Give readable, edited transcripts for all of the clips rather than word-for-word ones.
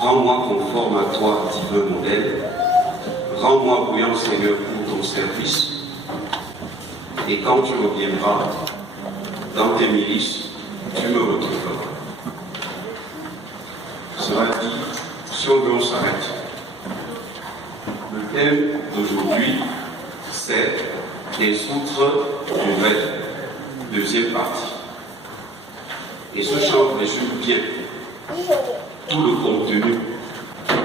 Rends-moi conforme à toi, divin modèle. Rends-moi bouillant, Seigneur, pour ton service. Et quand tu reviendras dans tes milices, tu me retrouveras. Cela dit, si on s'arrête. Le thème d'aujourd'hui, c'est les outres nouvelles, deuxième partie. Et ce chant résume bien tout le contenu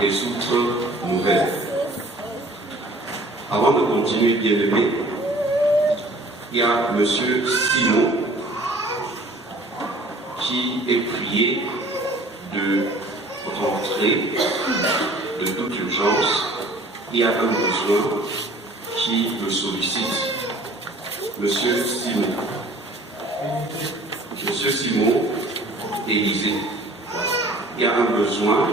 des outres nouvelles. Avant de continuer, bien-aimé, il y a M. Simon qui est prié de rentrer de toute urgence. Il y a un besoin qui le sollicite. Monsieur Simon. Monsieur Simon, Élisée. Il y a un besoin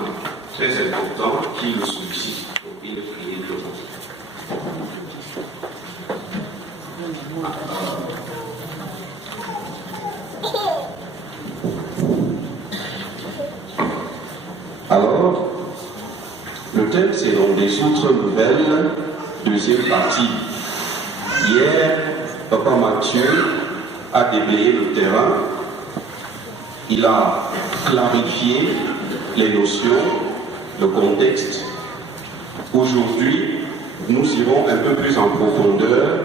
très important qui le sollicite. Donc il est prié de rentrer. Alors, le thème c'est donc des outres nouvelles, deuxième partie. Hier, Papa Mathieu a déblayé le terrain, il a clarifié les notions, le contexte. Aujourd'hui, nous irons un peu plus en profondeur,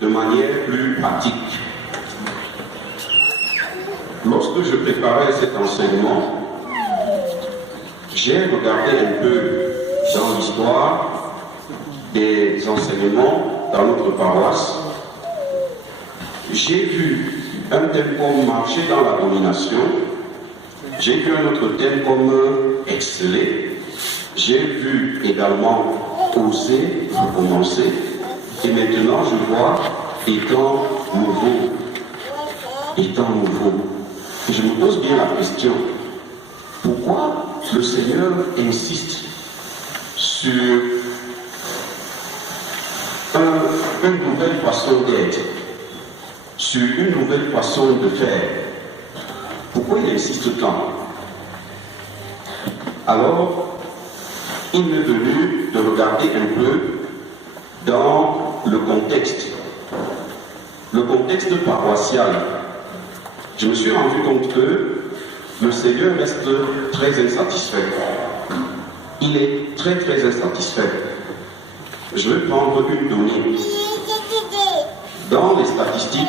de manière plus pratique. Lorsque je préparais cet enseignement, j'ai regardé un peu dans l'histoire des enseignements dans notre paroisse. J'ai vu un thème comme marcher dans la domination. J'ai vu un autre thème comme exceller. J'ai vu également oser recommencer. Et maintenant, je vois étant nouveau. Étant nouveau. Et je me pose bien la question, pourquoi le Seigneur insiste sur une nouvelle façon d'être, sur une nouvelle façon de faire? Pourquoi il insiste tant? Alors, il m'est venu de regarder un peu dans le contexte paroissial. Je me suis rendu compte que le Seigneur reste très insatisfait. Il est très très insatisfait. Je vais prendre une donnée. Dans les statistiques,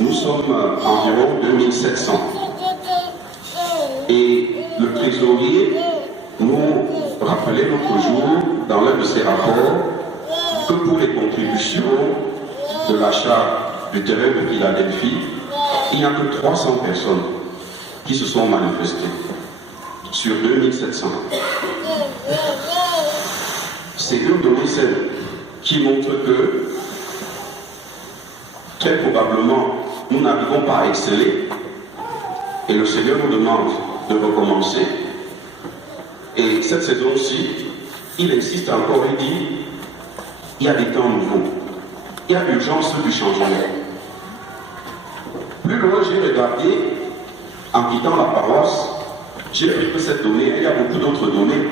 nous sommes environ 2700. Et le trésorier nous rappelait l'autre jour, dans l'un de ses rapports, que pour les contributions de l'achat du terrain de Philadelphie, il n'y a que 300 personnes qui se sont manifestées sur 2700. C'est une donnée saine qui montre que très probablement nous n'arrivons pas à exceller et le Seigneur nous demande de recommencer. Et cette saison-ci, il insiste encore et dit il y a des temps nouveaux, il y a urgence du changement. Plus loin, j'ai regardé, en quittant la paroisse, j'ai vu que cette donnée, il y a beaucoup d'autres données.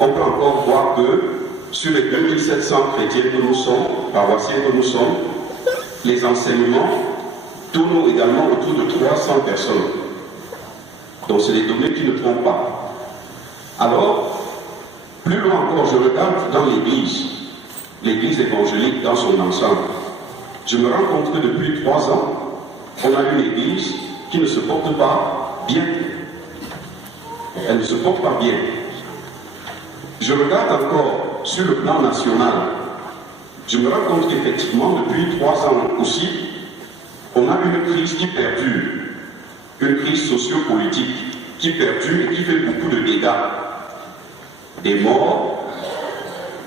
On peut encore voir que sur les 2700 chrétiens que nous sommes, paroissiens que nous sommes, les enseignements tournent également autour de 300 personnes. Donc c'est des données qui ne trompent pas. Alors, plus loin encore, je regarde dans l'église évangélique dans son ensemble. Je me rends compte que depuis 3 ans, on a une église qui ne se porte pas bien. Elle ne se porte pas bien. Je regarde encore sur le plan national. Je me rends compte qu'effectivement, depuis 3 ans aussi, on a une crise qui perdure. Une crise socio-politique qui perdure et qui fait beaucoup de dégâts. Des morts,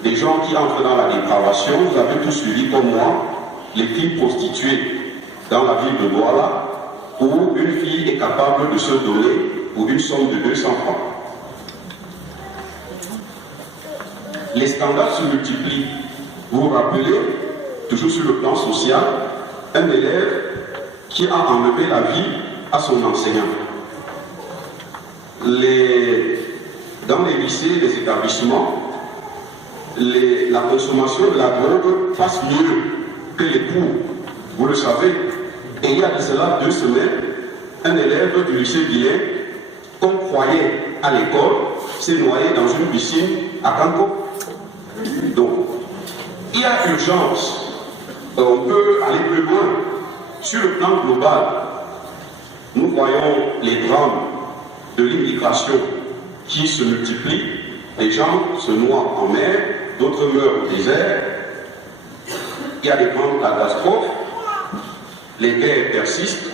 des gens qui entrent dans la dépravation. Vous avez tous suivi comme moi les filles prostituées dans la ville de Douala, où une fille est capable de se donner pour une somme de 200 francs. Les scandales se multiplient. Vous vous rappelez, toujours sur le plan social, un élève qui a enlevé la vie à son enseignant. Les dans les lycées et les établissements, la consommation de la drogue passe mieux que les cours. Vous le savez. Et il y a de cela 2 semaines, un élève du lycée Guilain, qu'on croyait à l'école, s'est noyé dans une piscine à Kanko. Donc, il y a urgence. On peut aller plus loin. Sur le plan global, nous voyons les drames de l'immigration qui se multiplient. Les gens se noient en mer, d'autres meurent au désert. Il y a des grandes catastrophes. Les guerres persistent.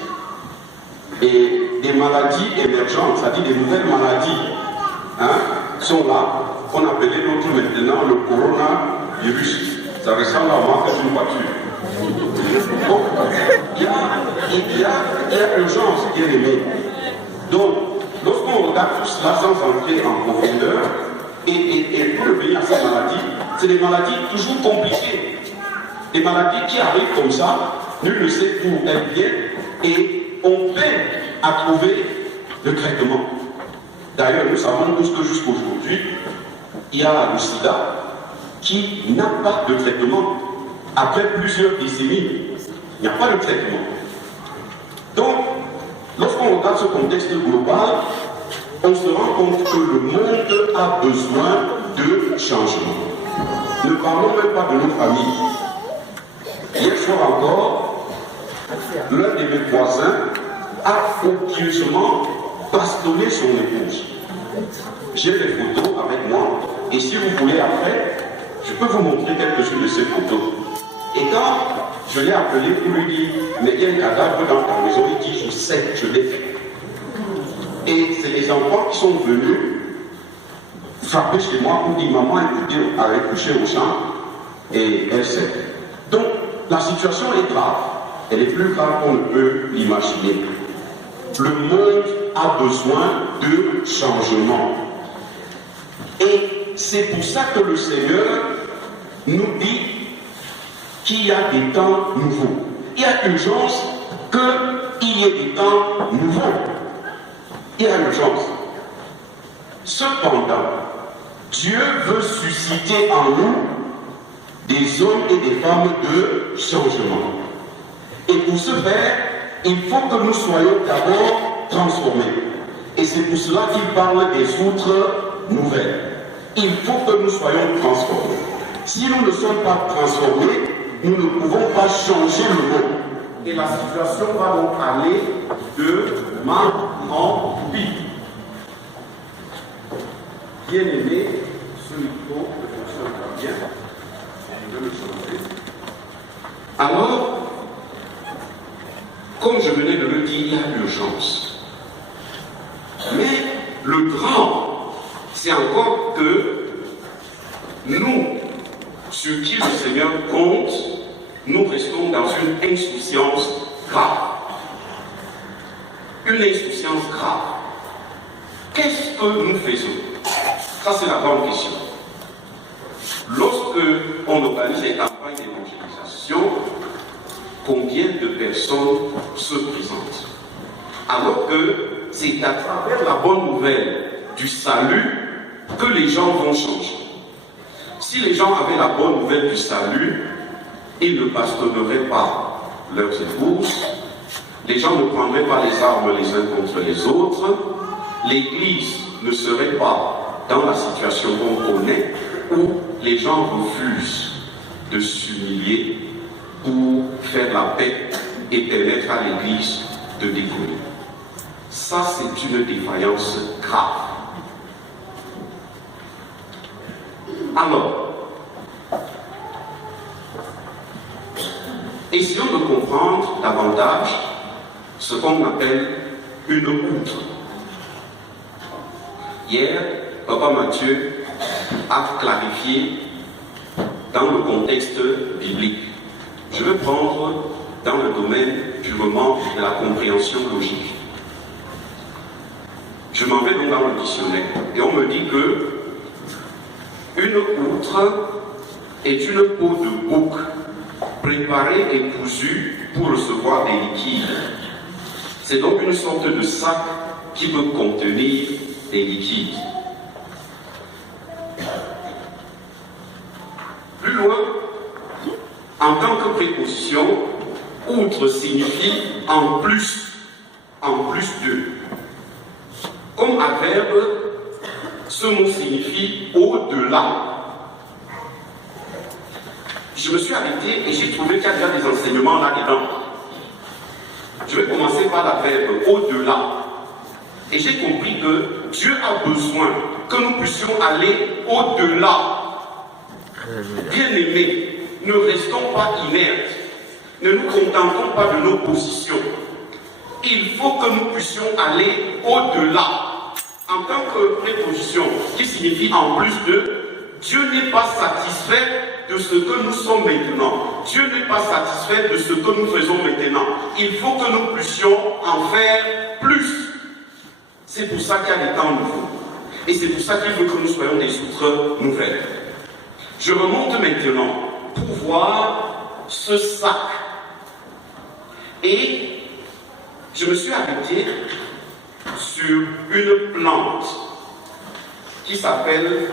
Et des maladies émergentes, c'est-à-dire des nouvelles maladies, sont là, qu'on appelait l'autre maintenant le coronavirus. Ça ressemble à moi que une voiture. Donc, il y a urgence, bien aimé. Donc, lorsqu'on regarde tout cela sans entrer en profondeur, et pour revenir à ces maladies, c'est des maladies toujours compliquées. Des maladies qui arrivent comme ça, nul ne sait d'où elles viennent, et on peine à trouver le traitement. D'ailleurs, nous savons tous que jusqu'aujourd'hui, il y a le sida qui n'a pas de traitement. Après plusieurs décennies, il n'y a pas de traitement. Donc, lorsqu'on regarde ce contexte global, on se rend compte que le monde a besoin de changement. Ne parlons même pas de nos familles. Hier soir encore, l'un de mes voisins a odieusement bastonné son épouse. J'ai des photos avec moi, et si vous voulez après, je peux vous montrer quelques-unes de ces photos. Et quand je l'ai appelé pour lui dire, mais il y a un cadavre dans ta maison, il dit, je sais, je l'ai fait. Et c'est les enfants qui sont venus frapper chez moi pour dire, maman, écoutez, allez coucher au champ, et elle sait. Donc, la situation est grave. Elle est plus grave qu'on ne peut l'imaginer. Le monde a besoin de changement. Et c'est pour ça que le Seigneur nous dit qu'il y a des temps nouveaux. Il y a urgence qu'il y ait des temps nouveaux. Il y a urgence. Cependant, Dieu veut susciter en nous des hommes et des femmes de changement. Et pour ce faire, il faut que nous soyons d'abord transformés. Et c'est pour cela qu'il parle des outres nouvelles. Il faut que nous soyons transformés. Si nous ne sommes pas transformés, nous ne pouvons pas changer le monde. Et la situation va donc aller de mal en pire. Bien aimé, ce micro ne fonctionne pas bien. Je vais le changer. Alors, comme je venais de le dire, il y a urgence. Mais le grand, c'est encore que nous, sur qui le Seigneur compte, nous restons dans une insouciance grave. Une insouciance grave. Qu'est-ce que nous faisons? Ça, c'est la grande question. Lorsque on organise des campagnes d'évangélisation, combien de personnes se présentent? Alors que c'est à travers la bonne nouvelle du salut que les gens vont changer. Si les gens avaient la bonne nouvelle du salut, ils ne bastonneraient pas leurs épouses, les gens ne prendraient pas les armes les uns contre les autres, l'Église ne serait pas dans la situation qu'on connaît où les gens refusent de s'humilier pour faire la paix et permettre à l'Église de décoller. Ça, c'est une défaillance grave. Alors, essayons de comprendre davantage ce qu'on appelle une outre. Hier, Papa Mathieu a clarifié dans le contexte biblique. Je vais prendre dans le domaine purement de la compréhension logique. Je m'en vais donc dans le dictionnaire et on me dit que une outre est une peau de bouc préparée et cousue pour recevoir des liquides. C'est donc une sorte de sac qui peut contenir des liquides. En tant que préposition, outre signifie en plus de. Comme adverbe, ce mot signifie au-delà. Je me suis arrêté et j'ai trouvé qu'il y a déjà des enseignements là-dedans. Je vais commencer par l'adverbe au-delà. Et j'ai compris que Dieu a besoin que nous puissions aller au-delà. Bien-aimés, ne restons pas inertes. Ne nous contentons pas de nos positions. Il faut que nous puissions aller au-delà. En tant que préposition, qui signifie en plus de, Dieu n'est pas satisfait de ce que nous sommes maintenant. Dieu n'est pas satisfait de ce que nous faisons maintenant. Il faut que nous puissions en faire plus. C'est pour ça qu'il y a des temps nouveaux. Et c'est pour ça qu'il veut que nous soyons des outres nouvelles. Je remonte maintenant pour voir ce sac. Et je me suis arrêté sur une plante qui s'appelle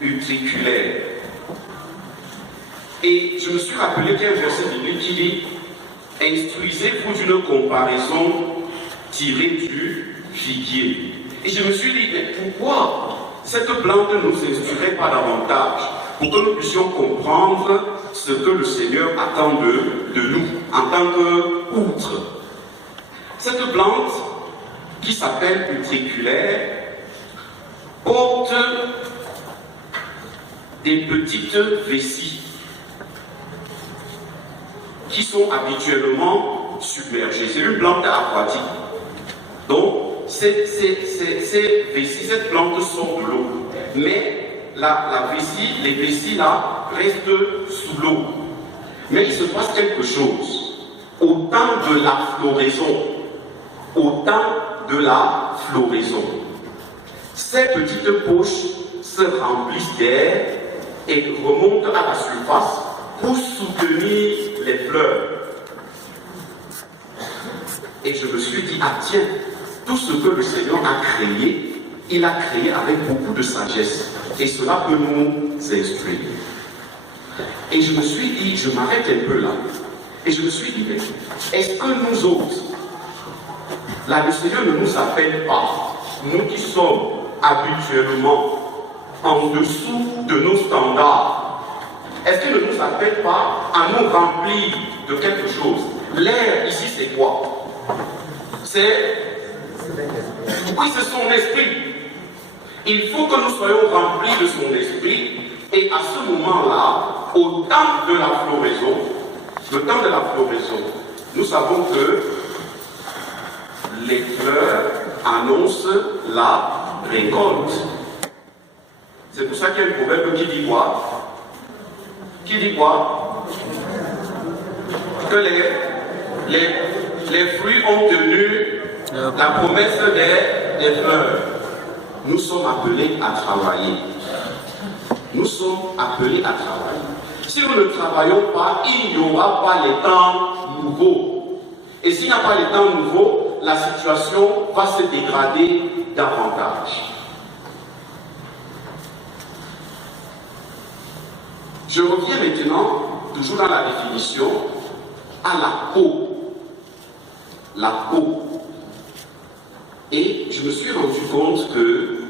utriculaire. Et je me suis rappelé qu'il y a un verset biblique qui dit « Instruisez-vous d'une comparaison tirée du figuier. » Et je me suis dit, mais pourquoi cette plante ne nous instruirait pas davantage pour que nous puissions comprendre ce que le Seigneur attend de nous en tant qu'outre. Cette plante, qui s'appelle utriculaire, porte des petites vessies qui sont habituellement submergées. C'est une plante aquatique. Donc, ces vessies, cette plante sort de l'eau. Mais la vessie, les vessies là, restent sous l'eau. Mais il se passe quelque chose. Au temps de la floraison, ces petites poches se remplissent d'air et remontent à la surface pour soutenir les fleurs. Et je me suis dit, ah tiens, tout ce que le Seigneur a créé, il a créé avec beaucoup de sagesse. Et cela peut nous instruire. Et je me suis dit, je m'arrête un peu là. Et je me suis dit, mais est-ce que nous autres, là le Seigneur ne nous appelle pas, nous qui sommes habituellement en dessous de nos standards, est-ce qu'il ne nous appelle pas à nous remplir de quelque chose? L'air ici c'est quoi? Oui, c'est son esprit. Il faut que nous soyons remplis de son esprit. Et à ce moment-là, au temps de la floraison, nous savons que les fleurs annoncent la récolte. C'est pour ça qu'il y a un proverbe qui dit quoi? Qui dit quoi? Que les fruits ont tenu la promesse des fleurs. Nous sommes appelés à travailler. Nous sommes appelés à travailler. Si nous ne travaillons pas, il n'y aura pas les temps nouveaux. Et s'il n'y a pas les temps nouveaux, la situation va se dégrader davantage. Je reviens maintenant, toujours dans la définition, à la peau. La peau. Et je me suis rendu compte que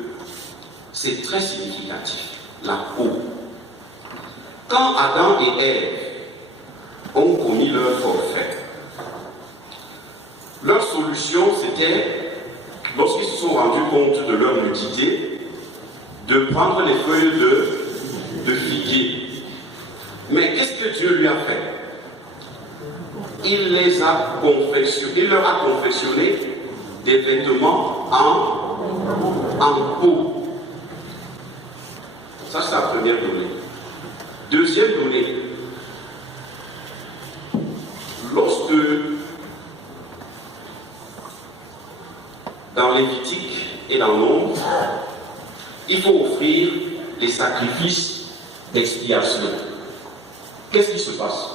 c'est très significatif. La peau. Quand Adam et Ève ont commis leur forfait, leur solution c'était, lorsqu'ils se sont rendus compte de leur nudité, de prendre les feuilles de figuier. Mais qu'est-ce que Dieu lui a fait? Il leur a confectionné des vêtements en peau. Ça, c'est la première donnée. Deuxième donnée. Lorsque, dans Lévitique et dans Nombre, il faut offrir les sacrifices d'expiation. Qu'est-ce qui se passe?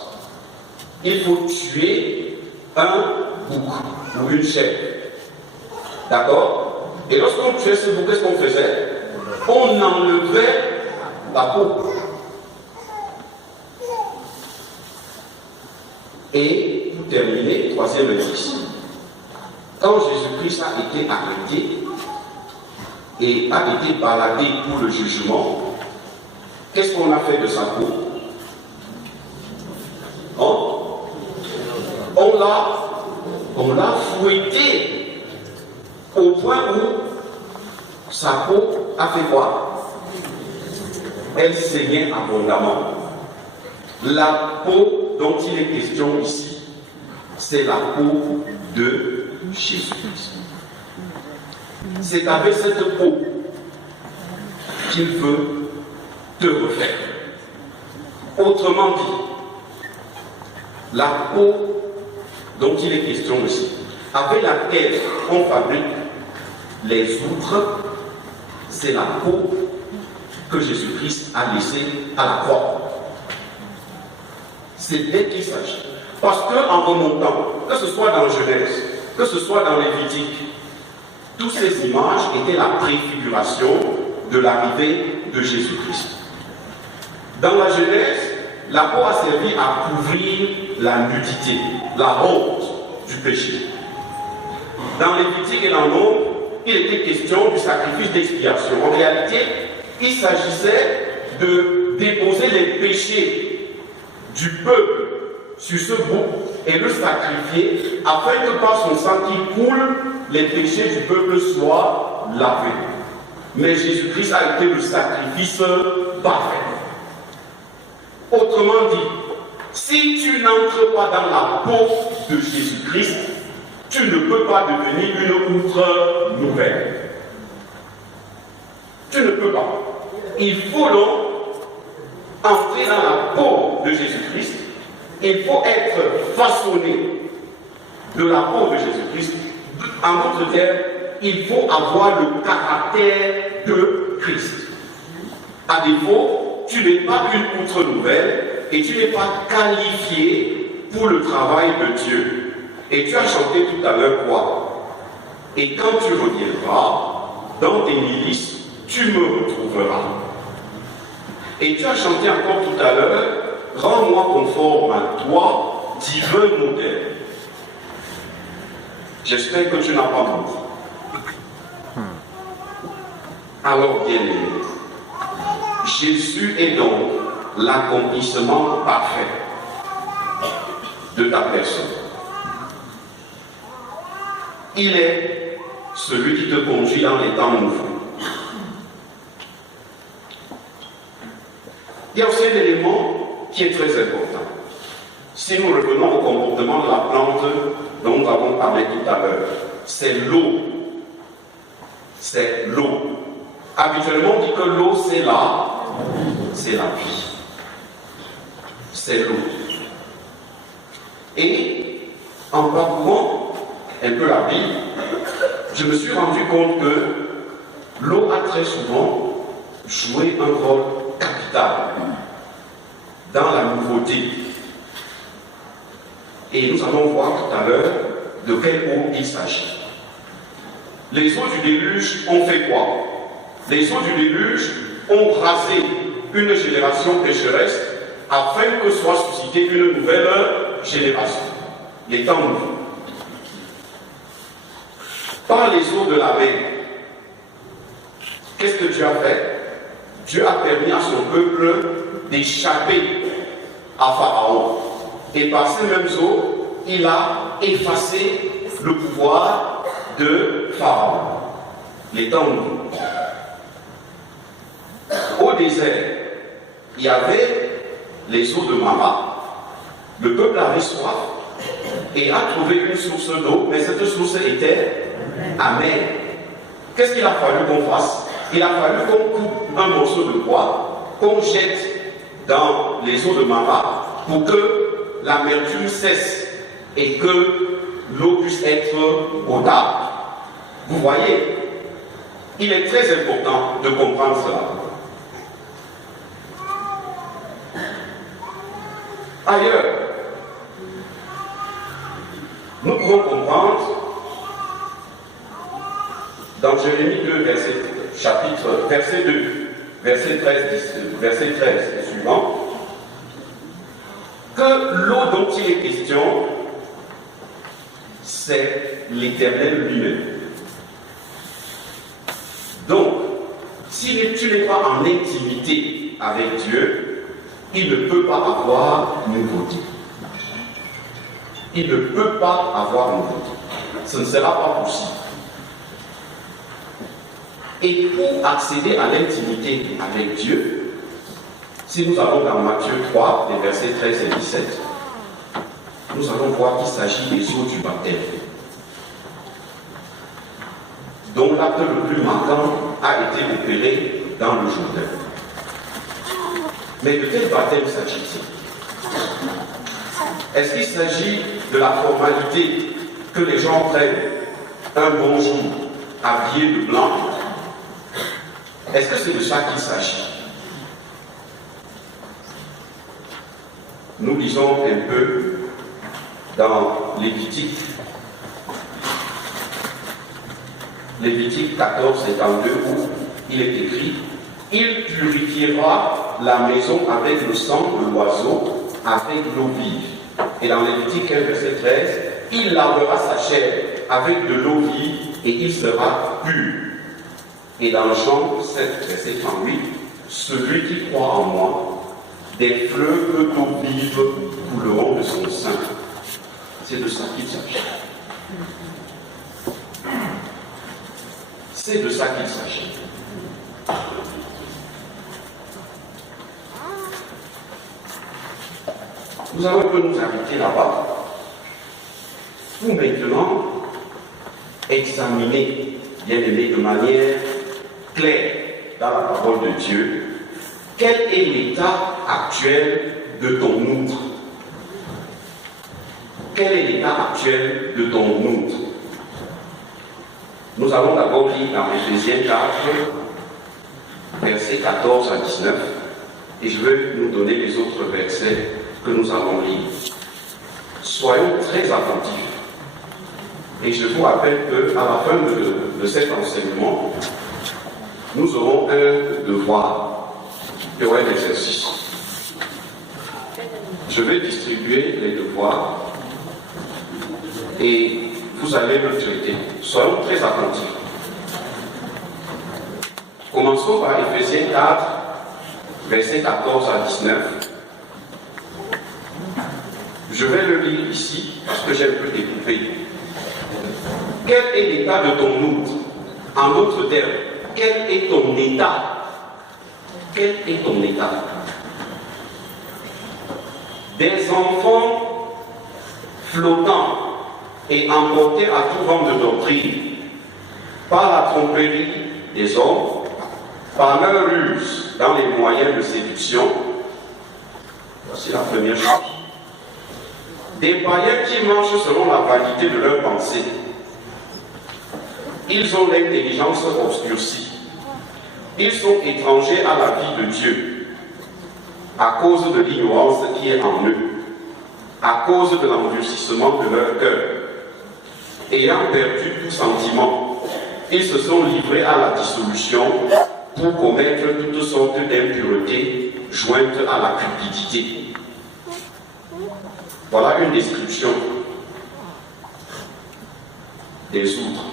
Il faut tuer un bouc ou une chèvre. D'accord? Et lorsqu'on tuait ce bouc, qu'est-ce qu'on faisait? On enlevait la peau. Et pour terminer, troisième indice, quand Jésus-Christ a été arrêté et a été baladé pour le jugement, qu'est-ce qu'on a fait de sa peau? On l'a fouetté au point où sa peau a fait quoi? Elle saignait abondamment. La peau dont il est question ici, c'est la peau de Jésus-Christ. C'est avec cette peau qu'il veut te refaire. Autrement dit, la peau dont il est question ici, avec laquelle on fabrique les outres, c'est la peau que Jésus-Christ a laissée à la croix. C'est d'elle qu'il s'agit. Parce qu'en remontant, que ce soit dans Genèse, que ce soit dans Lévitique, toutes ces images étaient la préfiguration de l'arrivée de Jésus-Christ. Dans la Genèse, la peau a servi à couvrir la nudité, la honte du péché. Dans Lévitique et dans Nombre, il était question du sacrifice d'expiation. En réalité, il s'agissait de déposer les péchés du peuple sur ce groupe et le sacrifier afin que par son sang qui coule, les péchés du peuple soient lavés. Mais Jésus-Christ a été le sacrifice parfait. Autrement dit, si tu n'entres pas dans la peau de Jésus-Christ, tu ne peux pas devenir une outre nouvelle. Tu ne peux pas. Il faut donc entrer dans la peau de Jésus-Christ. Il faut être façonné de la peau de Jésus-Christ. En d'autres termes, il faut avoir le caractère de Christ. À défaut, tu n'es pas une outre nouvelle et tu n'es pas qualifié pour le travail de Dieu. Et tu as chanté tout à l'heure quoi? Et quand tu reviendras dans tes milices, tu me retrouveras. Et tu as chanté encore tout à l'heure, rends-moi conforme à toi, divin modèle. J'espère que tu n'as pas menti. Alors, bien aimé, Jésus est donc l'accomplissement parfait de ta personne. Il est celui qui te conduit dans les temps nouveaux. Il y a aussi un élément qui est très important. Si nous revenons au comportement de la plante dont nous avons parlé tout à l'heure, c'est l'eau. C'est l'eau. Habituellement, on dit que l'eau, c'est la vie. C'est l'eau. Et en parcourant un peu la Bible, je me suis rendu compte que l'eau a très souvent joué un rôle capital dans la nouveauté. Et nous allons voir tout à l'heure de quelle eau il s'agit. Les eaux du déluge ont fait quoi? Les eaux du déluge ont rasé une génération pécheresse afin que soit suscitée une nouvelle génération. Les temps nouveaux. Par les eaux de la mer, qu'est-ce que Dieu a fait? Dieu a permis à son peuple d'échapper à Pharaon. Et par ces mêmes eaux, il a effacé le pouvoir de Pharaon. Les temps nouveaux. Au désert, il y avait les eaux de Mara. Le peuple avait soif et a trouvé une source d'eau, mais cette source était amère. Qu'est-ce qu'il a fallu qu'on fasse? Il a fallu qu'on coupe un morceau de bois, qu'on jette dans les eaux de Mara pour que l'amertume cesse et que l'eau puisse être potable. Vous voyez, il est très important de comprendre cela. Ailleurs, nous pouvons comprendre dans Jérémie 2, verset 2, verset 13 et suivant, que l'eau dont il est question, c'est l'Éternel lui-même. Donc, si tu n'es pas en intimité avec Dieu, il ne peut pas avoir nouveauté. Il ne peut pas avoir nouveauté. Ce ne sera pas possible. Et pour accéder à l'intimité avec Dieu, si nous allons dans Matthieu 3, les versets 13 et 17, nous allons voir qu'il s'agit des eaux du baptême, dont l'acte le plus marquant a été opéré dans le Jourdain. Mais de quel baptême s'agit-il? Est-ce qu'il s'agit de la formalité que les gens prennent un bon jour habillés de blanc? Est-ce que c'est de ça qu'il s'agit? Nous lisons un peu dans Lévitique 14, 52, où il est écrit: il purifiera la maison avec le sang de l'oiseau, avec l'eau vive. Et dans Lévitique 15, verset 13, il lavera sa chair avec de l'eau vive et il sera pur. Et dans Jean 7, verset 38, celui qui croit en moi, des fleuves d'eau vive couleront de son sein. C'est de ça qu'il s'agit. C'est de ça qu'il s'agit. Nous allons un peu nous arrêter là-bas pour maintenant examiner, bien aimé, de manière claire dans la parole de Dieu, quel est l'état actuel de ton outre. Quel est l'état actuel de ton outre? Nous allons d'abord lire dans Éphésiens 4, versets 14 à 19, et je vais nous donner les autres versets que nous allons lire. Soyons très attentifs. Et je vous rappelle qu'à la fin de cet enseignement, nous aurons un devoir et un exercice. Je vais distribuer les devoirs et vous allez le traiter. Soyons très attentifs. Commençons par Éphésiens 4, versets 14 à 19. Je vais le lire ici parce que j'ai un peu découpé. Quel est l'état de ton outre? En d'autres termes, quel est ton état? Quel est ton état? Des enfants flottants et emportés à tout vent de doctrine, par la tromperie des hommes, par leur ruse dans les moyens de séduction. Voici la première chose. Des païens qui marchent selon la vanité de leur pensée. Ils ont l'intelligence obscurcie. Ils sont étrangers à la vie de Dieu, à cause de l'ignorance qui est en eux, à cause de l'endurcissement de leur cœur. Ayant perdu tout sentiment, ils se sont livrés à la dissolution pour commettre toutes sortes d'impuretés jointes à la cupidité. Voilà une description des outres.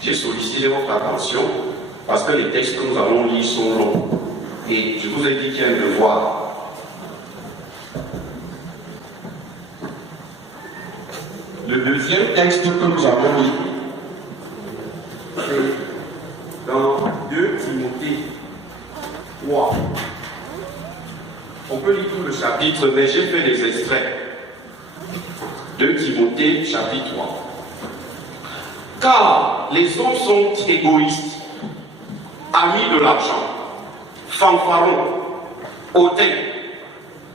J'ai sollicité votre attention parce que les textes que nous allons lire sont longs. Et je vous ai dit qu'il y a un devoir. Le deuxième texte que nous avons lu, c'est dans 2 Timothée 3. On peut lire tout le chapitre, mais j'ai fait des extraits. 2 Timothée, chapitre 3. Car les hommes sont égoïstes, amis de l'argent, fanfarons, hautains,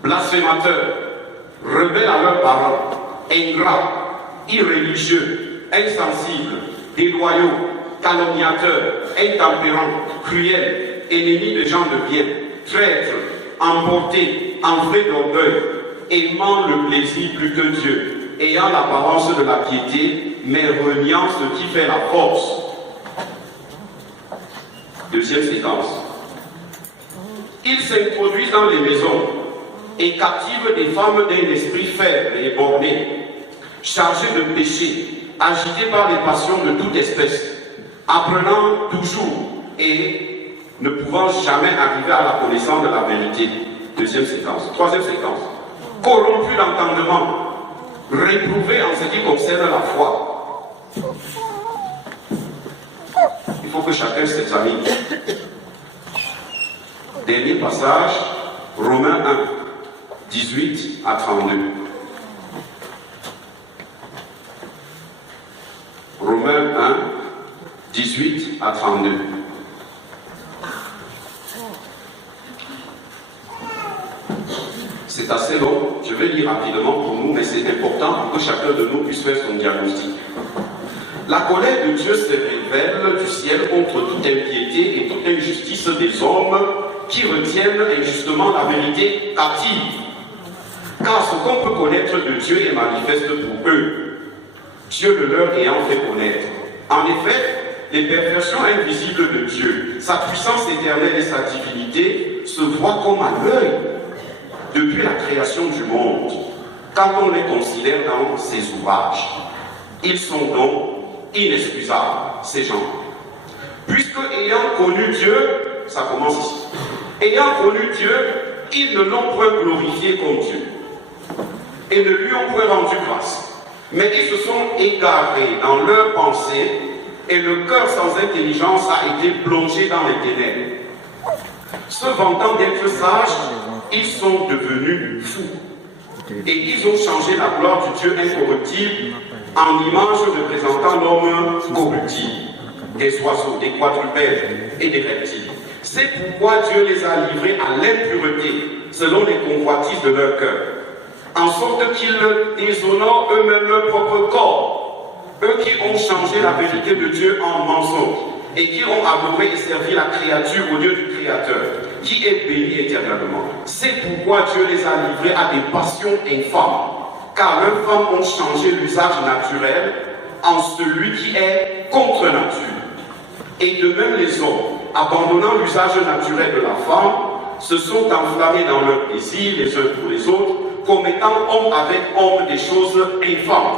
blasphémateurs, rebelles à leurs parents, ingrats, irréligieux, insensibles, déloyaux, calomniateurs, intempérants, cruels, ennemis des gens de bien, traîtres, emportés, enflés d'orgueil, aimant le plaisir plus que Dieu, ayant l'apparence de la piété, mais reniant ce qui fait la force. Deuxième séquence. Ils s'introduisent dans les maisons et captive des femmes d'un esprit faible et borné, chargées de péché, agitées par les passions de toute espèce, apprenant toujours et ne pouvant jamais arriver à la connaissance de la vérité. Deuxième séquence. Troisième séquence. Corrompus d'entendement, réprouvés en ce qui concerne la foi. Il faut que chacun s'examine. Dernier passage, Romains 1, 18 à 32. Romains 1, 18 à 32. C'est assez long, je vais lire rapidement pour nous, mais c'est important pour que chacun de nous puisse faire son diagnostic. La colère de Dieu se révèle du ciel contre toute impiété et toute injustice des hommes qui retiennent injustement la vérité captive. Car ce qu'on peut connaître de Dieu est manifeste pour eux, Dieu le leur ayant fait connaître. En effet, les perfections invisibles de Dieu, sa puissance éternelle et sa divinité se voient comme à l'œil depuis la création du monde, quand on les considère dans ses ouvrages. Ils sont donc inexcusables, ces gens. Puisque ayant connu Dieu, ça commence ici, ayant connu Dieu, ils ne l'ont point glorifié comme Dieu, et ne lui ont point rendu grâce, mais ils se sont égarés dans leurs pensées, et le cœur sans intelligence a été plongé dans les ténèbres. Se vantant d'être sages, ils sont devenus fous. Et ils ont changé la gloire du Dieu incorruptible en image représentant l'homme corruptible, des oiseaux, des quadrupèdes et des reptiles. C'est pourquoi Dieu les a livrés à l'impureté, selon les convoitises de leur cœur, en sorte qu'ils déshonorent eux-mêmes leur propre corps, eux qui ont changé la vérité de Dieu en mensonge, et qui ont adoré et servi la créature au lieu du Créateur, qui est béni éternellement. C'est pourquoi Dieu les a livrés à des passions infâmes, car leurs femmes ont changé l'usage naturel en celui qui est contre nature. Et de même les hommes, abandonnant l'usage naturel de la femme, se sont enflammés dans leurs désirs les uns pour les autres, commettant homme avec homme des choses infâmes,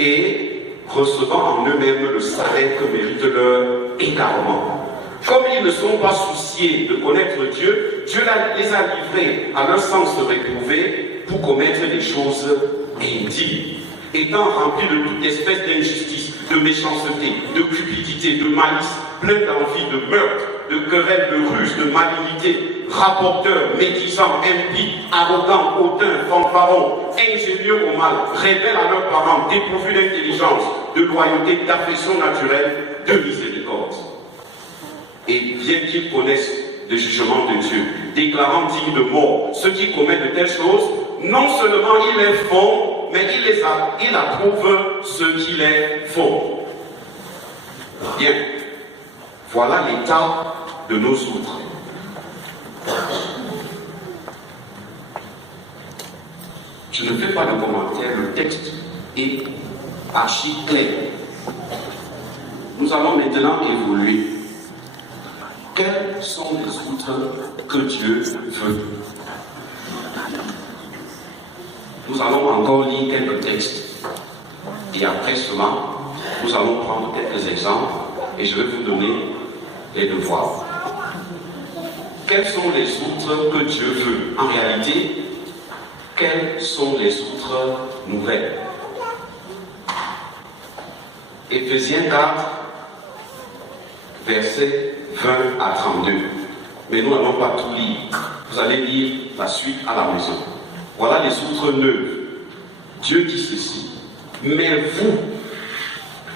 et recevant en eux-mêmes le salaire que mérite leur égarement. Comme ils ne sont pas souciés de connaître Dieu, Dieu les a livrés à leur sens réprouvé pour commettre des choses indignes, étant remplis de toute espèce d'injustice, de méchanceté, de cupidité, de malice, plein d'envie, de meurtre, de querelles, de ruse, de malignité, rapporteurs, médisants, impies, arrogants, hautains, fanfarons, ingénieux au mal, rebelles à leurs parents, dépourvus d'intelligence, de loyauté, d'affection naturelle, de miséricorde. Et bien qu'ils connaissent le jugement de Dieu, déclarant dignes de mort ceux qui commettent de telles choses, non seulement ils les font, mais il approuve ceux qui les font. Bien, voilà l'état de nos outres. Je ne fais pas de commentaire, le texte est archi clair. Nous allons maintenant évoluer. Quels sont les outres que Dieu veut? Nous allons encore lire quelques textes. Et après cela, nous allons prendre quelques exemples et je vais vous donner les devoirs. Quels sont les outres que Dieu veut? En réalité, quelles sont les outres nouvelles? Éphésiens 4, versets 20 à 32. Mais nous n'allons pas tout lire. Vous allez lire la suite à la maison. Voilà les outres neuves. Dieu dit ceci. Mais vous,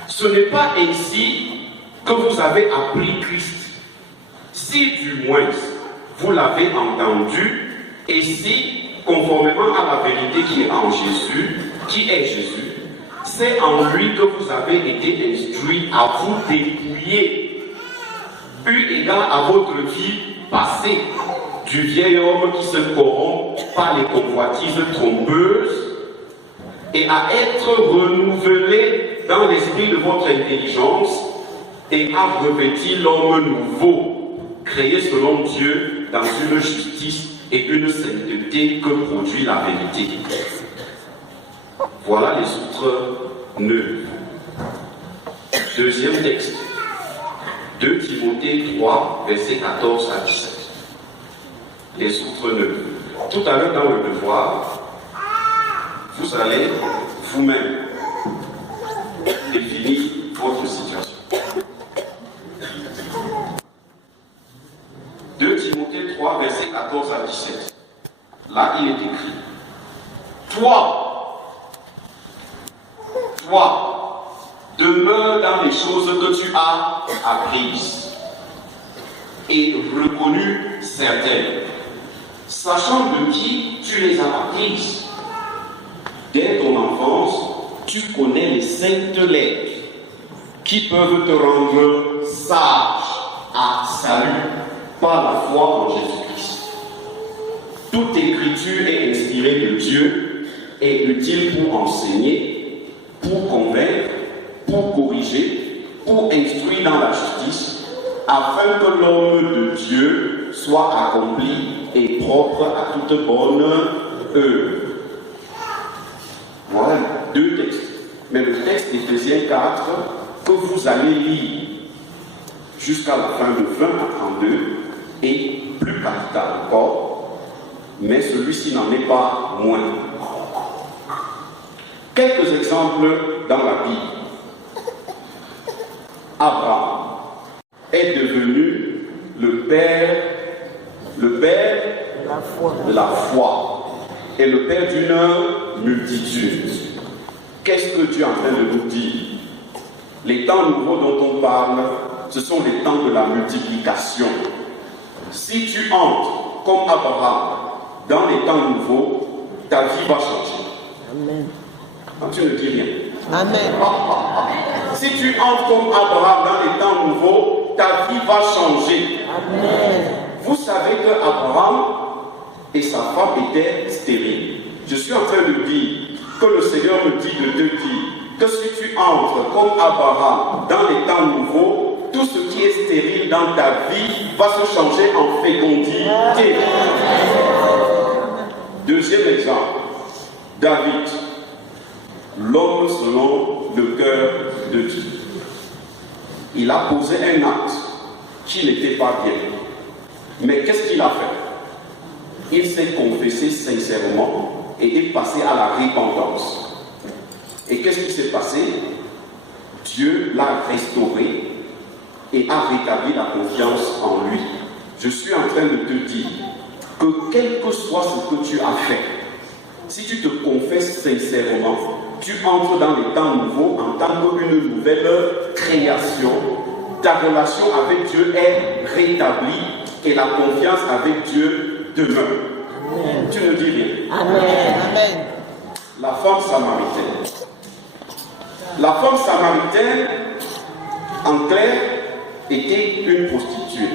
ce n'est pas ainsi que vous avez appris Christ. Si du moins vous l'avez entendu, et si, conformément à la vérité qui est Jésus, c'est en lui que vous avez été instruits à vous dépouiller, eu égard à votre vie passée, du vieil homme qui se corrompt par les convoitises trompeuses, et à être renouvelé dans l'esprit de votre intelligence, et à revêtir l'homme nouveau, créé selon Dieu dans une justice et une sainteté que produit la vérité. Voilà les outres neuves. Deuxième texte, 2 Timothée 3, versets 14 à 17. Les outres neuves. Tout à l'heure dans le devoir, vous allez vous-même définir votre situation. 2 Timothée 3, versets 14 à 17. Là, il est écrit: Toi, demeure dans les choses que tu as apprises et reconnues certaines, sachant de qui tu les as apprises. Dès ton enfance, tu connais les saintes lettres qui peuvent te rendre sage à salut par la foi en Jésus-Christ. Toute écriture est inspirée de Dieu et utile pour enseigner, pour convaincre, pour corriger, pour instruire dans la justice, afin que l'homme de Dieu soit accompli et propre à toute bonne œuvre. Voilà 2 textes. Mais le texte d'Éphésiens 4 que vous allez lire jusqu'à la fin de 20 à 32 est plus capital encore, mais celui-ci n'en est pas moins. Quelques exemples dans la Bible. Abraham est devenu le père de la foi et le père d'une multitude. Qu'est-ce que Dieu est en train de nous dire? Les temps nouveaux dont on parle, ce sont les temps de la multiplication. Si tu entres comme Abraham dans les temps nouveaux, ta vie va changer. Amen. Ah, tu ne dis rien. Amen. Si tu entres comme Abraham dans les temps nouveaux, ta vie va changer. Amen. Vous savez que Abraham et sa femme étaient stériles. Je suis en train de dire que le Seigneur me dit de te dire que si tu entres comme Abraham dans les temps nouveaux, tout ce qui est stérile dans ta vie va se changer en fécondité. Deuxième exemple, David, l'homme selon le cœur de Dieu. Il a posé un acte qui n'était pas bien. Mais qu'est-ce qu'il a fait? Il s'est confessé sincèrement et est passé à la repentance. Et qu'est-ce qui s'est passé? Dieu l'a restauré et a rétabli la confiance en lui. Je suis en train de te dire que quel que soit ce que tu as fait, si tu te confesses sincèrement, tu entres dans les temps nouveaux en tant qu'une nouvelle création, ta relation avec Dieu est rétablie et la confiance avec Dieu demeure. Amen. Tu ne dis rien. Amen. Amen. La femme samaritaine. La femme samaritaine, en clair, était une prostituée.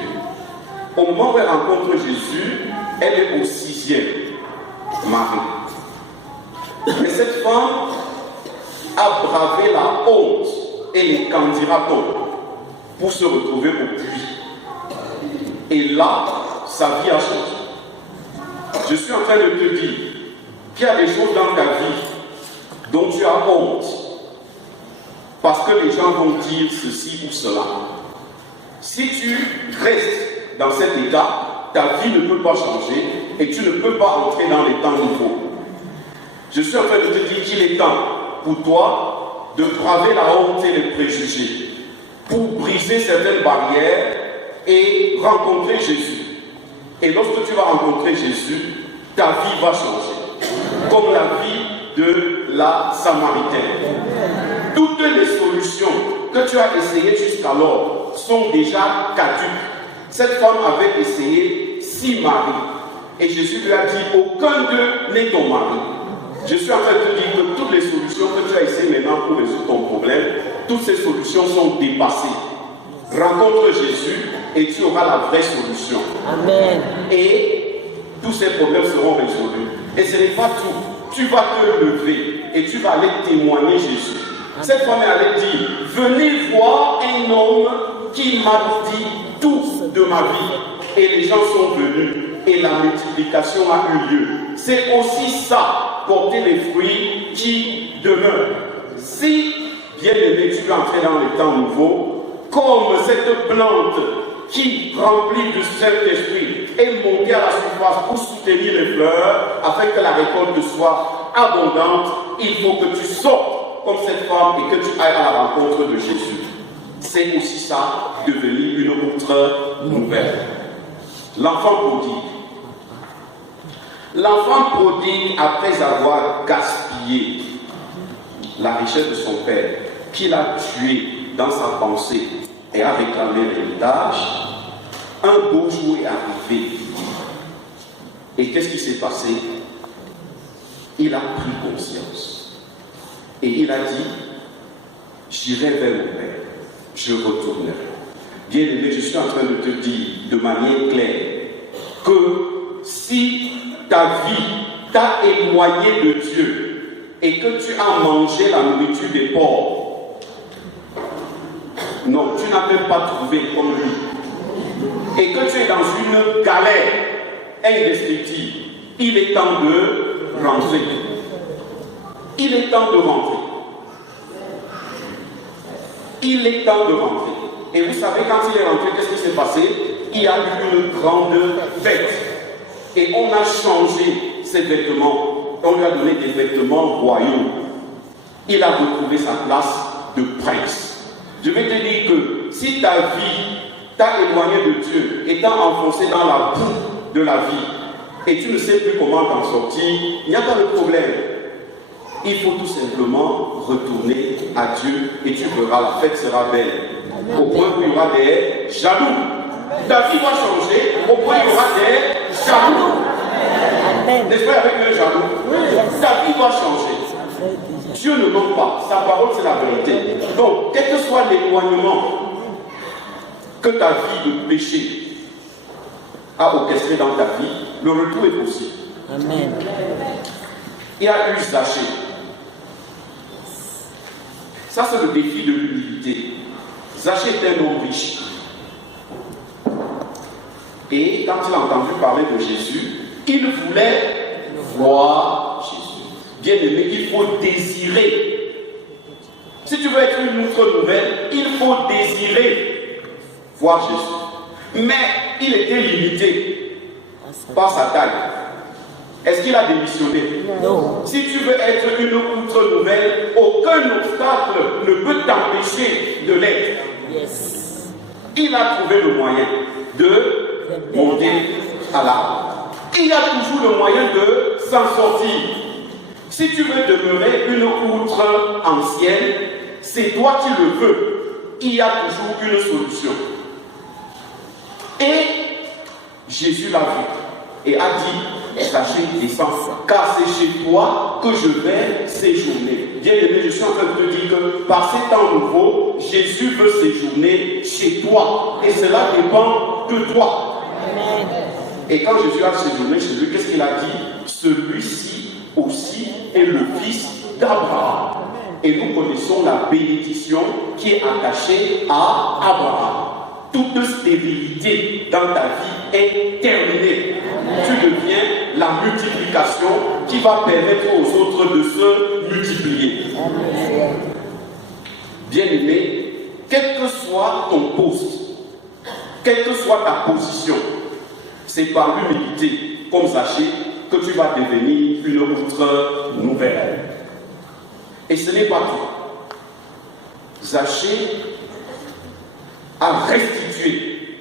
Au moment où elle rencontre Jésus, elle est au 6e mari. Mais cette femme a bravé la honte et les candidatons pour se retrouver au puits. Et là, sa vie a changé. Je suis en train de te dire qu'il y a des choses dans ta vie dont tu as honte parce que les gens vont dire ceci ou cela. Si tu restes dans cet état, ta vie ne peut pas changer et tu ne peux pas entrer dans les temps nouveaux. Je suis en train de te dire qu'il est temps pour toi de braver la honte et les préjugés pour briser certaines barrières et rencontrer Jésus. Et lorsque tu vas rencontrer Jésus, ta vie va changer. Comme la vie de la Samaritaine. Toutes les solutions que tu as essayées jusqu'alors sont déjà caduques. Cette femme avait essayé 6 maris. Et Jésus lui a dit, aucun d'eux n'est ton mari. Je suis en train de te dire que toutes les solutions que tu as essayées maintenant pour résoudre ton problème, toutes ces solutions sont dépassées. Rencontre Jésus et tu auras la vraie solution. Amen. Et tous ces problèmes seront résolus. Et ce n'est pas tout. Tu vas te lever et tu vas aller témoigner Jésus. Cette femme est allée dire, venez voir un homme qui m'a dit tout de ma vie. Et les gens sont venus. et la multiplication a eu lieu. C'est aussi ça, porter les fruits qui demeurent. Si, bien aimé, tu veux entrer dans les temps nouveaux, comme cette plante qui, remplie du Saint-Esprit, est montée à la surface pour soutenir les fleurs, afin que la récolte soit abondante, il faut que tu sortes comme cette femme et que tu ailles à la rencontre de Jésus. C'est aussi ça, devenir une autre nouvelle. L'enfant prodigue. L'enfant prodigue, après avoir gaspillé la richesse de son père, qu'il a tué dans sa pensée et a réclamé l'héritage, un beau jour est arrivé. Et qu'est-ce qui s'est passé? Il a pris conscience. Et il a dit, j'irai vers mon père, je retournerai. Bien aimé, je suis en train de te dire de manière claire que si ta vie t'a éloigné de Dieu et que tu as mangé la nourriture des pauvres, non, tu n'as même pas trouvé comme lui, et que tu es dans une galère indescriptible, il est temps de rentrer. Il est temps de rentrer. Il est temps de rentrer. Et vous savez, quand il est rentré, qu'est-ce qui s'est passé? Il y a eu une grande fête. Et on a changé ses vêtements. On lui a donné des vêtements royaux. Il a retrouvé sa place de prince. Je vais te dire que si ta vie t'a éloigné de Dieu et t'a enfoncé dans la boue de la vie, et tu ne sais plus comment t'en sortir, il n'y a pas de problème. Il faut tout simplement retourner à Dieu et tu verras, la fête sera belle. Au point où il y aura des jaloux. Ta vie va changer au point où il y aura des jaloux. N'est-ce pas avec un jaloux? Ta vie va changer. Dieu ne ment pas. Sa parole, c'est la vérité. Donc, quel que soit l'éloignement que ta vie de péché a orchestré dans ta vie, le retour est possible. Amen. Il y a eu Zachée. Ça, c'est le défi de l'humilité. Zachée était un homme riche. Et quand il a entendu parler de Jésus, il voulait voir Jésus. Bien aimé, il faut désirer. Si tu veux être une autre nouvelle, il faut désirer voir Jésus. Mais il était limité par sa taille. Est-ce qu'il a démissionné? Non. Si tu veux être une autre nouvelle, aucun obstacle ne peut t'empêcher de l'être. Yes. Il a trouvé le moyen de monter à l'arbre. Il y a toujours le moyen de s'en sortir. Si tu veux demeurer une outre ancienne, c'est toi qui le veux. Il y a toujours une solution. Et Jésus l'a vu et a dit, Zachée, descends, car c'est chez toi que je vais séjourner. Bien aimé, je suis en train de te dire que par ces temps nouveaux, Jésus veut séjourner chez toi. Et cela dépend de toi. Amen. Et quand Jésus a séjourné chez lui, qu'est-ce qu'il a dit? Celui-ci aussi est le fils d'Abraham. Et nous connaissons la bénédiction qui est attachée à Abraham. Toute stérilité dans ta vie est terminée. Tu deviens la multiplication qui va permettre aux autres de se multiplier. Bien-aimé, quel que soit ton poste, quelle que soit ta position, c'est par l'humilité, comme Zachée, que tu vas devenir une autre nouvelle. Et ce n'est pas tout. Zachée a restitué.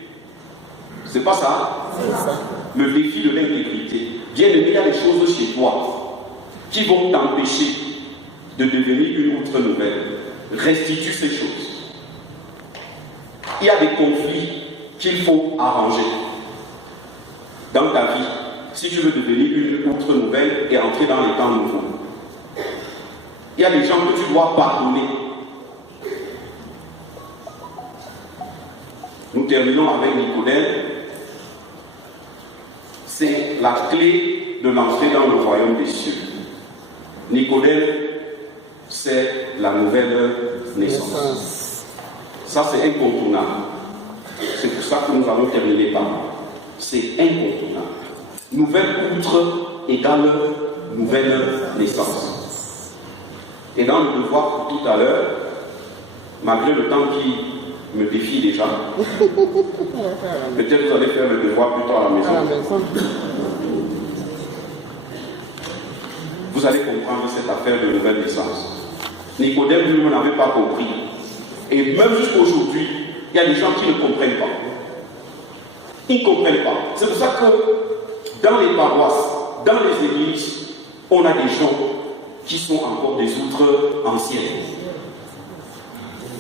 C'est pas ça? C'est ça. Le défi de l'intégrité. Bien aimé, il y a des choses chez toi qui vont t'empêcher de devenir une autre nouvelle. Restitue ces choses. Il y a des conflits qu'il faut arranger dans ta vie si tu veux devenir une autre nouvelle et entrer dans les temps nouveaux. Il y a des gens que tu dois pardonner. Nous terminons avec Nicodème. C'est la clé de l'entrée dans le royaume des cieux. Nicodème, c'est la nouvelle naissance. Ça, c'est incontournable. C'est pour ça que nous allons terminer par là. C'est incontournable. Nouvelle outre égale nouvelle naissance. Et dans le devoir pour tout à l'heure, malgré le temps qui me défie déjà, peut-être vous allez faire le devoir plutôt à la maison. Vous allez comprendre cette affaire de nouvelle naissance. Nicodème, lui, n'avait pas compris. Et même jusqu'aujourd'hui, il y a des gens qui ne comprennent pas. Ils ne comprennent pas. C'est pour ça que dans les paroisses, dans les églises, on a des gens qui sont encore des outres anciennes.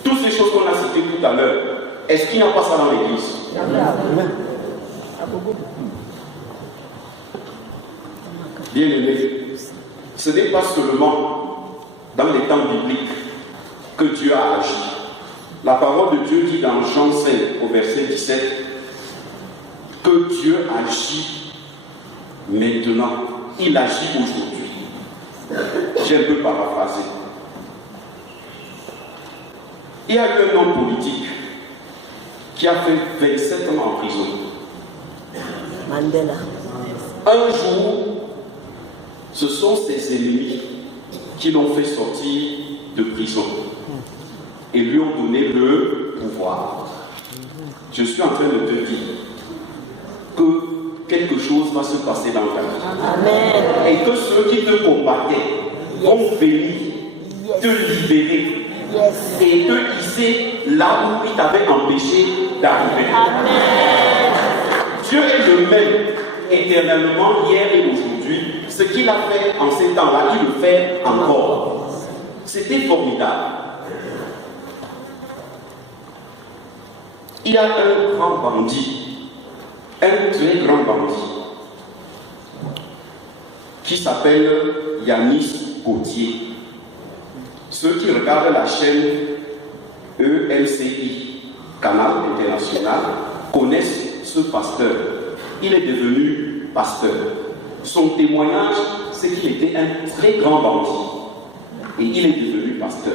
Toutes ces choses qu'on a citées tout à l'heure, est-ce qu'il n'y a pas ça dans l'église? Bien aimé, ce n'est pas seulement dans les temps bibliques que Dieu a agi. La parole de Dieu dit dans Jean 5 au verset 17 que Dieu agit maintenant. Il agit aujourd'hui. J'ai un peu paraphrasé. Il y a eu un homme politique qui a fait 27 ans en prison. Mandela. Un jour, ce sont ses ennemis qui l'ont fait sortir de prison et lui ont donné le pouvoir. Je suis en train de te dire que quelque chose va se passer dans ta vie. Amen. Et que ceux qui te combattaient vont venir te libérer et te hisser là où ils t'avaient empêché d'arriver. Amen. Dieu est le même éternellement, hier et aujourd'hui. Ce qu'il a fait en ces temps-là, il le fait encore. C'était formidable. Il y a un grand bandit, un très grand bandit, qui s'appelle Yanis Gauthier. Ceux qui regardent la chaîne ELCI, Canal International, connaissent ce pasteur. Il est devenu pasteur. Son témoignage, c'est qu'il était un très grand bandit. Et il est devenu pasteur.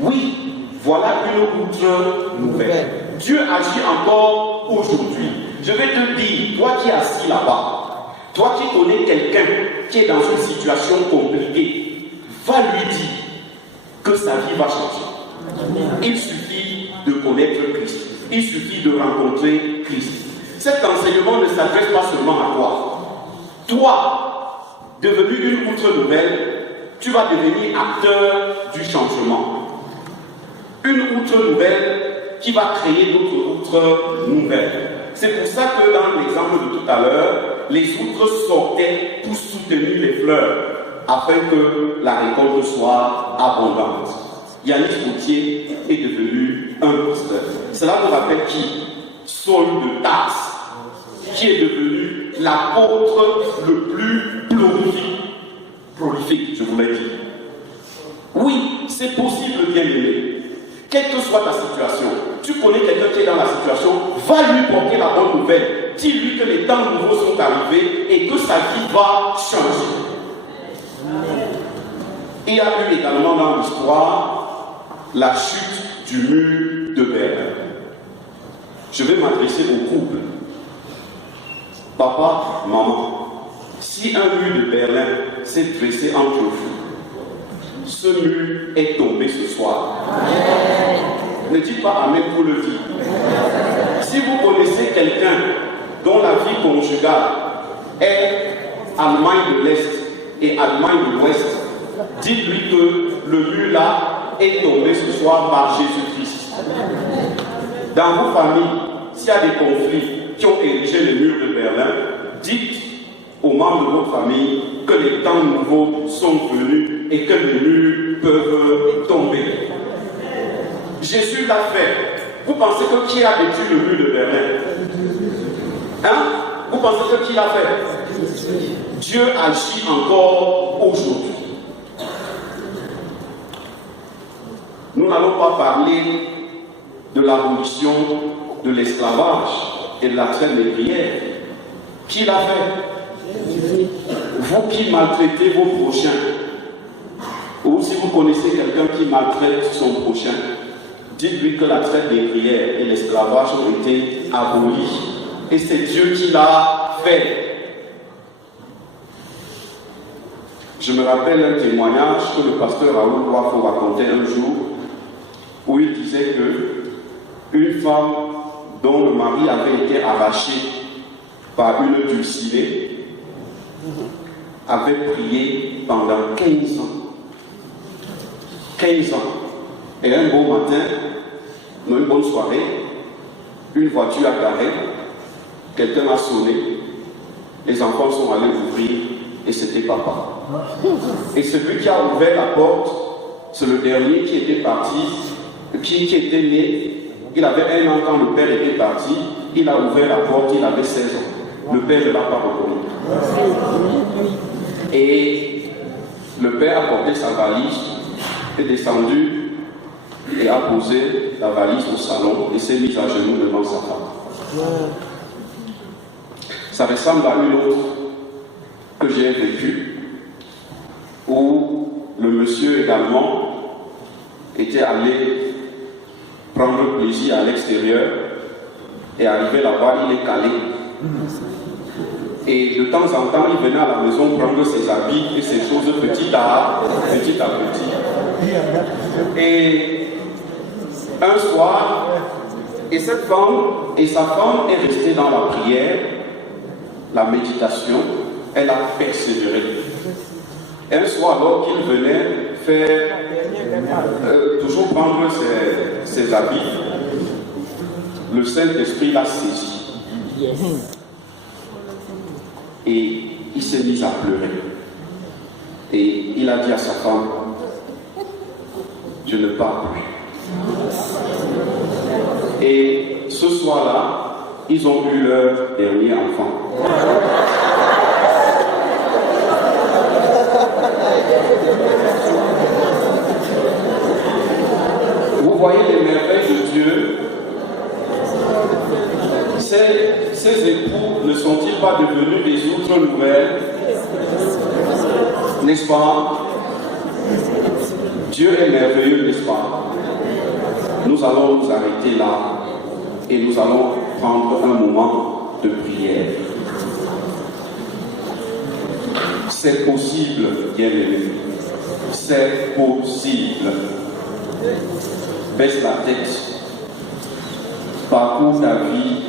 Oui, voilà une autre nouvelle. Dieu agit encore aujourd'hui. Je vais te dire, toi qui es assis là-bas, toi qui connais quelqu'un qui est dans une situation compliquée, va lui dire que sa vie va changer. Il suffit de connaître Christ. Il suffit de rencontrer Christ. Cet enseignement ne s'adresse pas seulement à toi. Toi, devenu une outre nouvelle, tu vas devenir acteur du changement. Une outre nouvelle qui va créer d'autres outres nouvelles. C'est pour ça que dans l'exemple de tout à l'heure, les outres sortaient pour soutenir les fleurs, afin que la récolte soit abondante. Yanis Gauthier est devenu un pasteur. Cela nous rappelle qui? Saul de Tarse, qui est devenu l'apôtre le plus prolifique, je vous l'ai dit. Oui, c'est possible, bien aimé. Quelle que soit ta situation, tu connais quelqu'un qui est dans la situation, va lui porter la bonne nouvelle. Dis-lui que les temps nouveaux sont arrivés et que sa vie va changer. Il y a eu également dans l'histoire la chute du mur de Berlin. Je vais m'adresser au couple. Papa, maman, si un mur de Berlin s'est dressé entre vous, ce mur est tombé ce soir. Amen. Ne dites pas Amen pour le dire. Si vous connaissez quelqu'un dont la vie conjugale est Allemagne de l'Est et Allemagne de l'Ouest, dites-lui que le mur là est tombé ce soir par Jésus-Christ. Dans vos familles, s'il y a des conflits qui ont érigé le mur de Berlin, dites aux membres de votre famille que les temps nouveaux sont venus et que les murs peuvent tomber. Jésus l'a fait. Vous pensez que qui a détruit le mur de Berlin? Hein? Vous pensez que qui l'a fait? Dieu agit encore aujourd'hui. Nous n'allons pas parler de l'abolition de l'esclavage et de la traite négrière. Qui l'a fait? Vous qui maltraitez vos prochains, ou si vous connaissez quelqu'un qui maltraite son prochain, dites-lui que la traite négrière et l'esclavage ont été abolis. Et c'est Dieu qui l'a faire. Je me rappelle un témoignage que le pasteur Raoul Wafo racontait un jour, où il disait que une femme dont le mari avait été arraché par une dulcinée avait prié pendant 15 ans. 15 ans. Et un beau matin, dans une bonne soirée, une voiture a garé, quelqu'un a sonné, les enfants sont allés ouvrir et c'était papa. Et celui qui a ouvert la porte, c'est le dernier qui était parti, qui était né. Il avait 1 an quand le père était parti, il a ouvert la porte, il avait 16 ans. Le père ne l'a pas reconnu. Et le père a porté sa valise, est descendu et a posé la valise au salon et s'est mis à genoux devant sa femme. Ça ressemble à une autre que j'ai vécue, où le monsieur également était allé prendre plaisir à l'extérieur et arrivé là-bas, il est calé. Et de temps en temps, il venait à la maison prendre ses habits et ses choses petit à petit. Et un soir, et cette femme et sa femme est restée dans la prière, la méditation, elle a persévéré. Un soir, alors qu'il venait faire, toujours prendre ses habits, le Saint-Esprit l'a saisi. Et il s'est mis à pleurer. Et il a dit à sa femme, je ne pars plus. Et ce soir-là, ils ont eu leur dernier enfant. Vous voyez les merveilles de Dieu. Ces époux ne sont-ils pas devenus des outres nouvelles? N'est-ce pas? Dieu est merveilleux, n'est-ce pas? Nous allons nous arrêter là et nous allons prendre un moment de prière. C'est possible, bien-aimé. C'est possible. Baisse la tête. Parcours ta vie.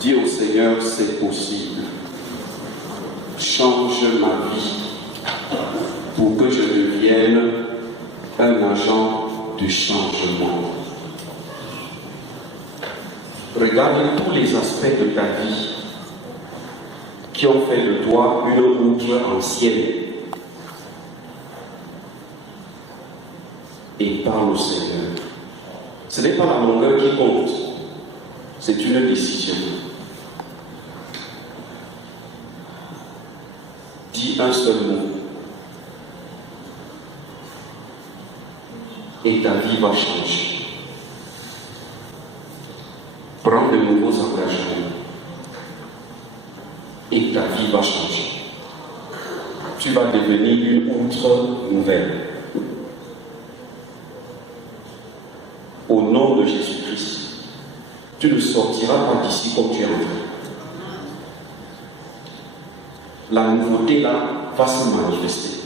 Dis au Seigneur, c'est possible. Change ma vie pour que je devienne un agent du changement. Regarde tous les aspects de ta vie qui ont fait de toi une outre ancienne et parle au Seigneur. Ce n'est pas la longueur qui compte, c'est une décision. Dis un seul mot et ta vie va changer. Prends de nouveaux engagements et ta vie va changer. Tu vas devenir une outre nouvelle. Au nom de Jésus-Christ, tu ne sortiras pas d'ici comme tu es entré. La nouveauté là va se manifester.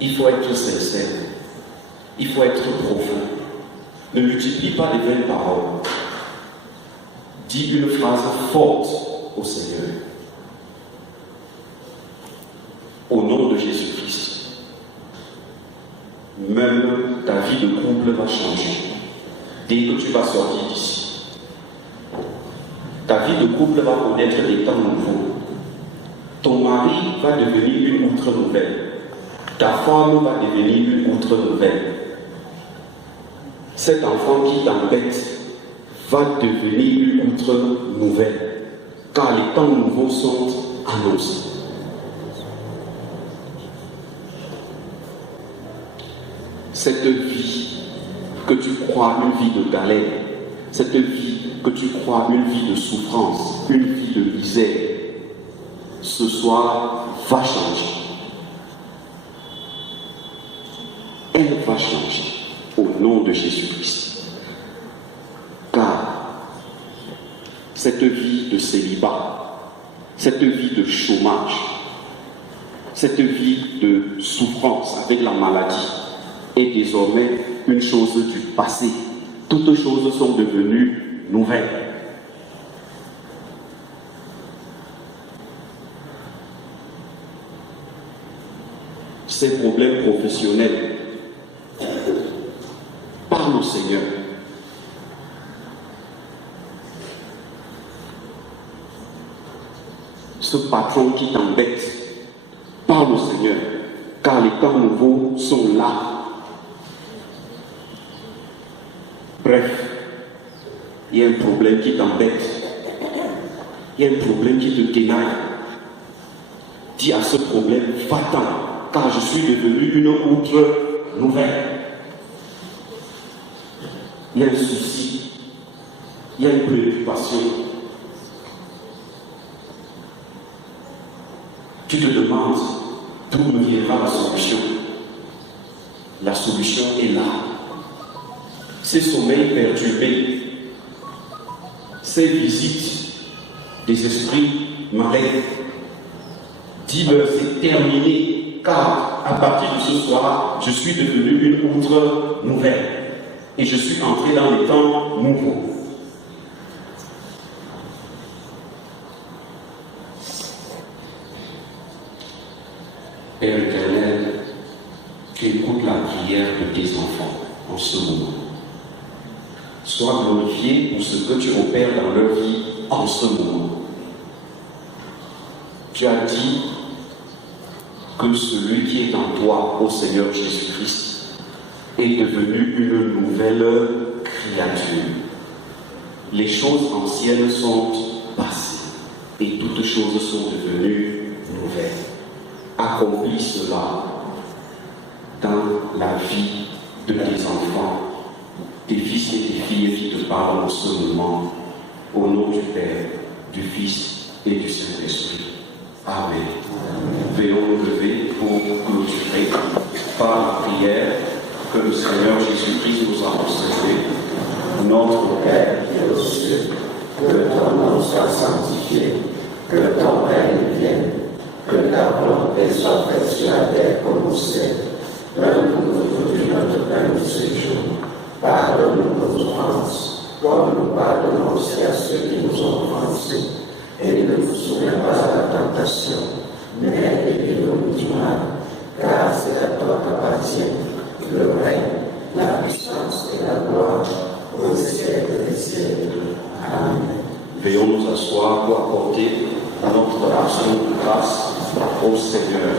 Il faut être sincère. Il faut être profond. Ne multiplie pas les vaines paroles. Dis une phrase forte au Seigneur. Au nom de Jésus-Christ. Même ta vie de couple va changer. Dès que tu vas sortir d'ici. Ta vie de couple va connaître des temps nouveaux. Ton mari va devenir une outre nouvelle. Ta femme va devenir une outre nouvelle. Cet enfant qui t'embête va devenir une outre nouvelle. Car les temps nouveaux sont annoncés. Cette vie que tu crois une vie de galère, cette vie que tu crois une vie de souffrance, une vie de misère, ce soir va changer. Elle va changer au nom de Jésus-Christ. cette vie de célibat, cette vie de chômage, cette vie de souffrance avec la maladie est désormais une chose du passé. Toutes choses sont devenues nouvelles. Ces problèmes professionnels, parle au Seigneur. Ce patron qui t'embête, parle au Seigneur, car les temps nouveaux sont là. Bref, il y a un problème qui t'embête, il y a un problème qui te ténaille. Dis à ce problème, va-t'en, car je suis devenu une outre nouvelle. Il y a un souci, il y a une préoccupation. Tu te demandes d'où me viendra la solution. La solution est là. Ces sommeils perturbés, ces visites des esprits malins, dis-leur c'est terminé, car à partir de ce soir, je suis devenu une outre nouvelle et je suis entré dans les temps nouveaux. Père éternel, tu écoutes la prière de tes enfants en ce moment. Sois glorifié pour ce que tu opères dans leur vie en ce moment. Tu as dit que celui qui est en toi, ô Seigneur Jésus-Christ, est devenu une nouvelle créature. Les choses anciennes sont passées et toutes choses sont devenues nouvelles. Accomplis cela dans la vie de tes enfants, tes fils et tes filles qui te parlent en ce moment, au nom du Père, du Fils et du Saint-Esprit. Amen. Veuillons nous lever pour clôturer par la prière que le Seigneur Jésus-Christ nous a enseignée. Notre Père qui est aux cieux, que ton nom soit sanctifié, que ton règne vienne, que ta volonté soit faite sur la terre comme au ciel. Donne-nous aujourd'hui notre pain de ce jour. Pardonne-nous nos offenses, comme nous pardonnons aussi à ceux qui nous ont offensés. Et ne nous soumets pas à la tentation, mais délivre-nous du mal, car c'est à toi qu'appartient le règne, la puissance et la gloire aux siècles des siècles. Amen. Veuillons nous asseoir pour apporter notre action de grâce au Seigneur.